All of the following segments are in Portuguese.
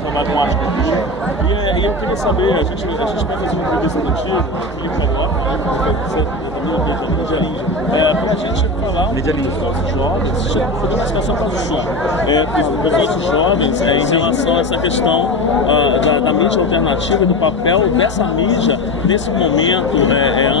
trabalho com arte e cultura. E eu queria saber, a gente vai fazer uma entrevista contigo, Felipe agora, você também Mídia Ninja, para a gente falar dos nossos jovens, fazer uma situação para o senhor, dos nossos jovens em relação a essa questão da mídia alternativa e do papel dessa mídia nesse momento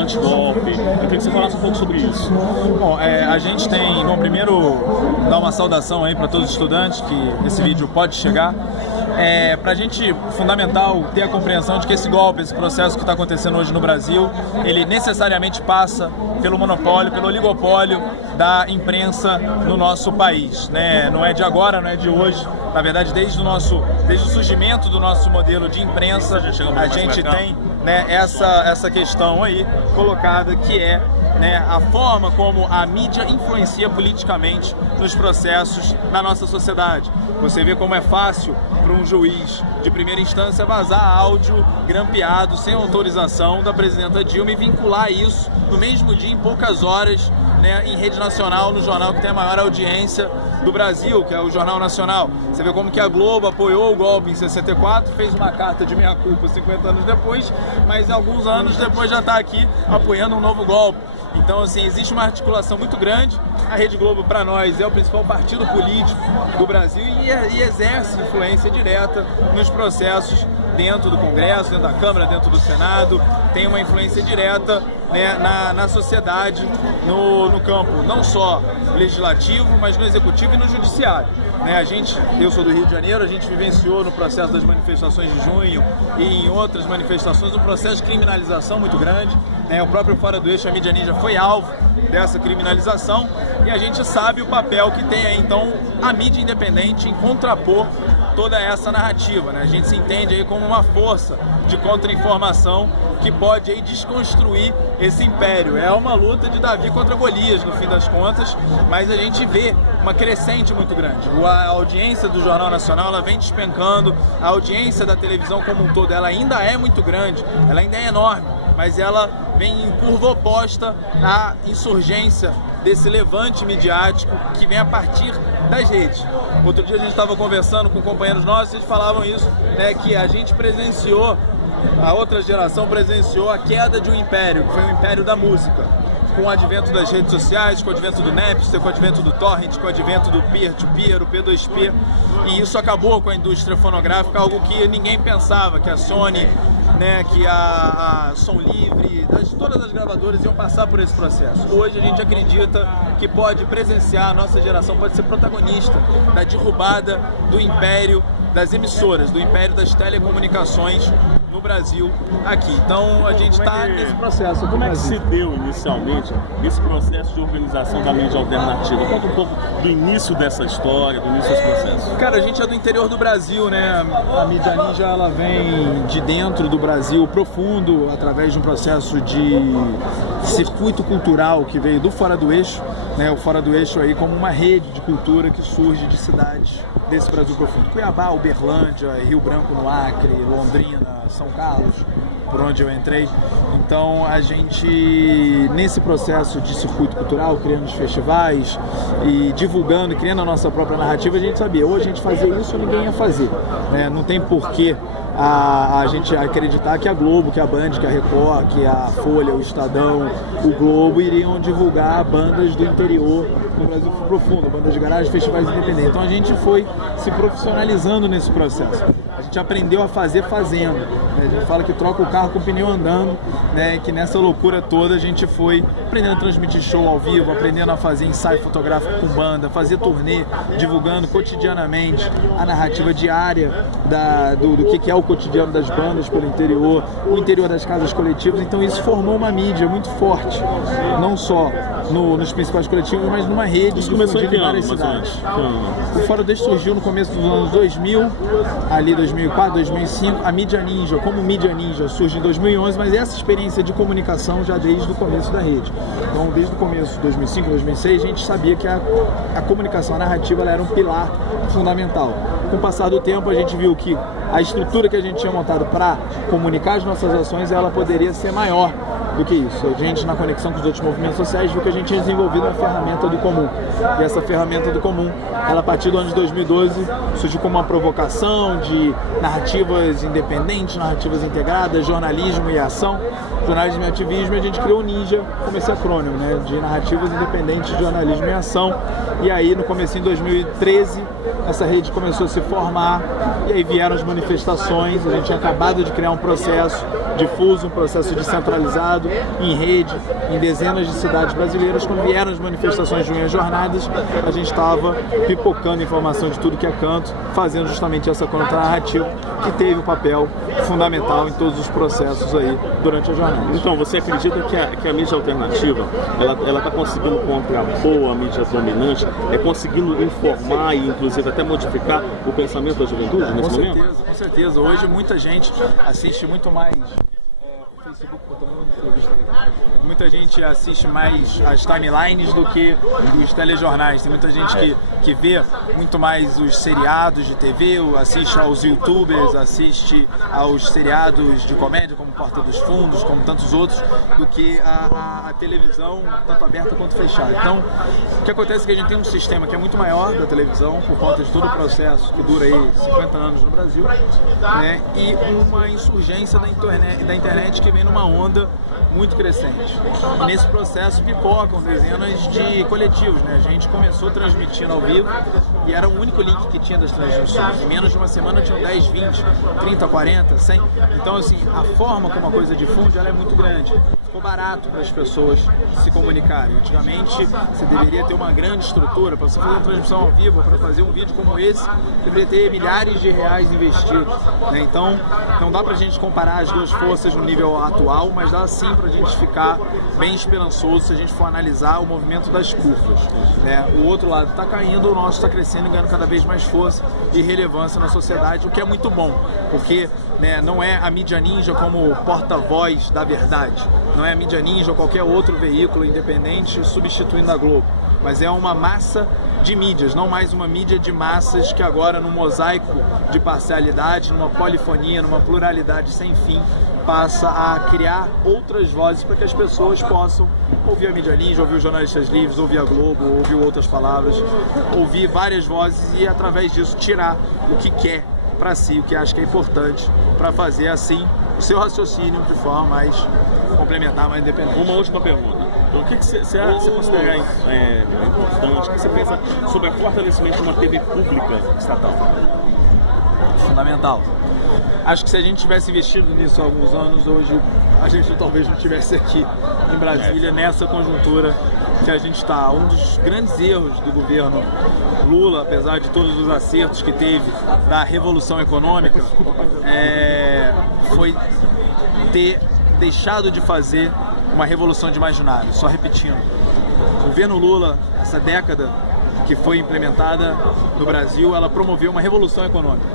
anti-golpe. Eu queria que você falasse um pouco sobre isso. Bom, a gente tem, primeiro dar uma saudação aí para todos os estudantes que esse vídeo pode chegar. Para a gente, fundamental ter a compreensão de que esse golpe, esse processo que está acontecendo hoje no Brasil, ele necessariamente passa pelo monopólio, pelo oligopólio da imprensa no nosso país, né? Não é de agora, não é de hoje. Na verdade, desde o surgimento do nosso modelo de imprensa, a gente tem, né, essa questão aí colocada, que é, né, a forma como a mídia influencia politicamente nos processos da nossa sociedade. Você vê como é fácil para um juiz de primeira instância vazar áudio grampeado sem autorização da presidenta Dilma e vincular isso no mesmo dia, em poucas horas, né, em rede nacional, no jornal que tem a maior audiência do Brasil, que é o Jornal Nacional. Você vê como que a Globo apoiou o golpe em 64, fez uma carta de meia-culpa 50 anos depois, mas alguns anos depois já está aqui apoiando um novo golpe. Então, assim, existe uma articulação muito grande. A Rede Globo, para nós, é o principal partido político do Brasil e exerce influência direta nos processos dentro do Congresso, dentro da Câmara, dentro do Senado. Tem uma influência direta, né, na sociedade, no campo não só legislativo, mas no executivo e no judiciário. Né, eu sou do Rio de Janeiro, a gente vivenciou no processo das manifestações de junho e em outras manifestações um processo de criminalização muito grande. Né, o próprio Fora do Eixo, a Mídia Ninja, foi alvo dessa criminalização e a gente sabe o papel que tem aí, então, a mídia independente em contrapor toda essa narrativa. Né? A gente se entende aí como uma força de contra-informação que pode aí desconstruir esse império. É uma luta de Davi contra Golias, no fim das contas, mas a gente vê uma crescente muito grande. A audiência do Jornal Nacional, ela vem despencando, a audiência da televisão como um todo, ela ainda é muito grande, ela ainda é enorme, mas ela vem em curva oposta à insurgência desse levante midiático que vem a partir das redes. Outro dia a gente estava conversando com companheiros nossos e eles falavam isso, né, que a gente presenciou, a outra geração presenciou a queda de um império, que foi o império da música. Com o advento das redes sociais, com o advento do Napster, com o advento do Torrent, com o advento do peer-to-peer, o P2P, e isso acabou com a indústria fonográfica, algo que ninguém pensava, que a Sony, né, que a Som Livre, todas as gravadoras iam passar por esse processo. Hoje a gente acredita que pode presenciar, a nossa geração pode ser protagonista da derrubada do império das emissoras, do império das telecomunicações no Brasil aqui. Então a gente está nesse processo. Como é que se deu inicialmente esse processo de organização da mídia alternativa? Conta um pouco do início dessa história, do início desse processo. Cara, a gente é do interior do Brasil, né? A Mídia Ninja, ela vem de dentro do Brasil profundo, através de um processo de circuito cultural que veio do Fora do Eixo, né? O Fora do Eixo aí como uma rede de cultura que surge de cidades desse Brasil profundo. Cuiabá, Uberlândia, Rio Branco no Acre, Londrina, São Carlos, por onde eu entrei. Então a gente, nesse processo de circuito cultural, criando os festivais e divulgando e criando a nossa própria narrativa, a gente sabia, ou a gente fazia isso ou ninguém ia fazer, né? Não tem porquê a gente acreditar que a Globo, que a Band, que a Record, que a Folha, o Estadão, o Globo iriam divulgar bandas do interior no Brasil profundo, bandas de garagem, festivais independentes. Então a gente foi se profissionalizando nesse processo. A gente aprendeu a fazer fazendo, né? A gente fala que troca o carro com o pneu andando, né? Que nessa loucura toda a gente foi aprendendo a transmitir show ao vivo, aprendendo a fazer ensaio fotográfico com banda, fazer turnê, divulgando cotidianamente a narrativa diária do que é o cotidiano das bandas pelo interior, o interior das casas coletivas. Então isso formou uma mídia muito forte, não só nos principais coletivos, mas numa rede difundida em várias cidades. O Fora do Eixo surgiu no começo dos anos 2000, ali 2004, 2005. A Mídia Ninja, como Mídia Ninja, surge em 2011, mas essa experiência de comunicação já desde o começo da rede. Então, desde o começo de 2005, 2006, a gente sabia que a comunicação, a narrativa, ela era um pilar fundamental. Com o passar do tempo, a gente viu que a estrutura que a gente tinha montado para comunicar as nossas ações, ela poderia ser maior do que isso. A gente, na conexão com os outros movimentos sociais, viu que a gente tinha desenvolvido uma ferramenta do comum. E essa ferramenta do comum, ela, a partir do ano de 2012, surgiu como uma provocação de narrativas independentes, narrativas integradas, jornalismo e ação. Jornalismo e ativismo, a gente criou o Ninja como esse acrônimo, né, de narrativas independentes, jornalismo e ação. E aí, no comecinho de 2013, essa rede começou a se formar, e aí vieram as manifestações. A gente tinha acabado de criar um processo difuso, um processo descentralizado, em rede, em dezenas de cidades brasileiras. Quando vieram as manifestações de unhas jornadas, a gente estava pipocando informação de tudo que é canto, fazendo justamente essa contra-narrativa, que teve um papel fundamental em todos os processos aí durante a jornada. Então, você acredita que a mídia alternativa, ela está conseguindo contrapor a mídia dominante, conseguindo informar e inclusive até modificar o pensamento da juventude nesse momento? Com certeza. Hoje muita gente assiste muito mais Facebook, muita gente assiste mais as timelines do que os telejornais. Tem muita gente que vê muito mais os seriados de TV, assiste aos youtubers, assiste aos seriados de comédia, como Porta dos Fundos, como tantos outros, do que a televisão, tanto aberta quanto fechada. Então, o que acontece é que a gente tem um sistema que é muito maior da televisão, por conta de todo o processo que dura aí 50 anos no Brasil, né? E uma insurgência da internet que vem numa onda muito crescente. E nesse processo pipocam dezenas de coletivos, né? A gente começou transmitindo ao vivo e era o único link que tinha das transmissões. Em menos de uma semana tinham 10, 20, 30, 40, 100. Então, assim, a forma como a coisa difunde, ela é muito grande. Ficou barato para as pessoas se comunicarem. Antigamente, você deveria ter uma grande estrutura para você fazer uma transmissão ao vivo, para fazer um vídeo como esse, deveria ter milhares de reais investidos, né? Então, não dá para a gente comparar as duas forças no nível atual, mas dá sim para a gente ficar bem esperançoso se a gente for analisar o movimento das curvas, né? O outro lado está caindo, o nosso está crescendo e ganhando cada vez mais força e relevância na sociedade, o que é muito bom, porque, né, não é a mídia ninja como porta-voz da verdade, não é a mídia ninja ou qualquer outro veículo independente substituindo a Globo, mas é uma massa de mídias, não mais uma mídia de massas que agora, num mosaico de parcialidade, numa polifonia, numa pluralidade sem fim, passa a criar outras vozes para que as pessoas possam ouvir a mídia ninja, ouvir os jornalistas livres, ouvir a Globo, ouvir outras palavras, ouvir várias vozes e, através disso, tirar o que quer para si, o que acha que é importante, para fazer, assim, o seu raciocínio de forma mais complementar, mais independente. Uma última pergunta. O que você considera importante? O que você pensa sobre o fortalecimento de uma TV pública estatal? Fundamental. Acho que se a gente tivesse investido nisso há alguns anos, hoje a gente talvez não estivesse aqui em Brasília, nessa conjuntura que a gente está. Um dos grandes erros do governo Lula, apesar de todos os acertos que teve da revolução econômica, foi ter deixado de fazer uma revolução de imaginário. Só repetindo, o governo Lula, essa década que foi implementada no Brasil, ela promoveu uma revolução econômica.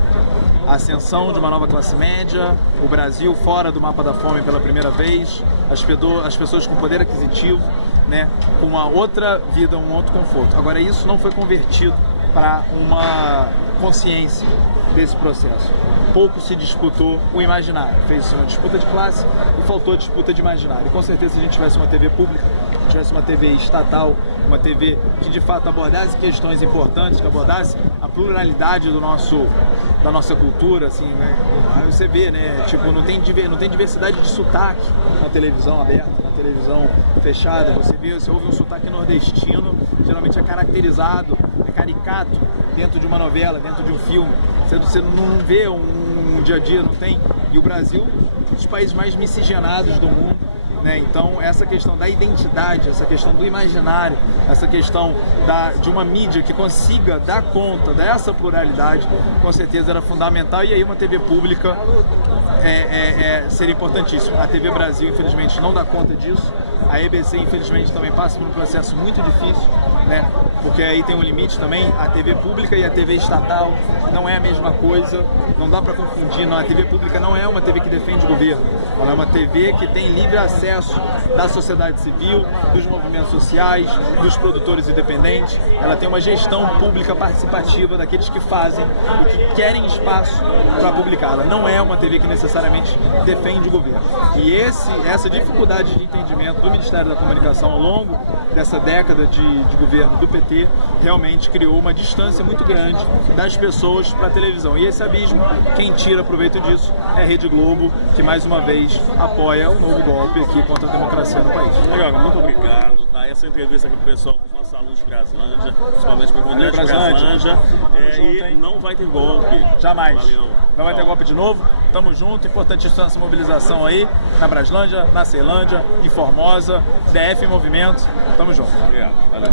A ascensão de uma nova classe média, o Brasil fora do mapa da fome pela primeira vez, as pessoas com poder aquisitivo, né, com uma outra vida, um outro conforto. Agora, isso não foi convertido para uma consciência desse processo. Pouco se disputou o imaginário. Fez-se uma disputa de classe e faltou a disputa de imaginário. E com certeza, se a gente tivesse uma TV pública, tivesse uma TV estatal, uma TV que de fato abordasse questões importantes, que abordasse a pluralidade da nossa cultura, assim, né? Aí você vê, né? Tipo, não tem diversidade de sotaque na televisão aberta, na televisão fechada. Você ouve um sotaque nordestino, geralmente é caracterizado, é caricato dentro de uma novela, dentro de um filme. Você não vê um dia a dia, não tem. E o Brasil, um dos países mais miscigenados do mundo, né? Então, essa questão da identidade, essa questão do imaginário, essa questão de uma mídia que consiga dar conta dessa pluralidade, com certeza era fundamental. E aí uma TV pública seria importantíssimo. A TV Brasil, infelizmente, não dá conta disso. A EBC, infelizmente, também passa por um processo muito difícil, né? Porque aí tem um limite também, a TV pública e a TV estatal não é a mesma coisa, não dá para confundir, não. A TV pública não é uma TV que defende o governo, ela é uma TV que tem livre acesso da sociedade civil, dos movimentos sociais, dos produtores independentes, ela tem uma gestão pública participativa daqueles que fazem e que querem espaço para publicar. Ela não é uma TV que necessariamente defende o governo. E essa dificuldade de entendimento do Ministério da Comunicação ao longo dessa década de governo do PT realmente criou uma distância muito grande das pessoas para a televisão. E esse abismo, quem tira proveito disso é a Rede Globo, que mais uma vez apoia o novo golpe aqui contra a democracia no país. Legal, muito obrigado. Tá? Essa entrevista aqui pro pessoal, com os nossos alunos de Braslândia, principalmente para a comunidade de Braslândia. E não vai ter golpe. Jamais. Valeu. Não vai ter golpe de novo. Tamo junto. Importantíssima essa mobilização aí na Braslândia, na Ceilândia, em Formosa, DF em movimento. Tamo junto. Obrigado. Valeu.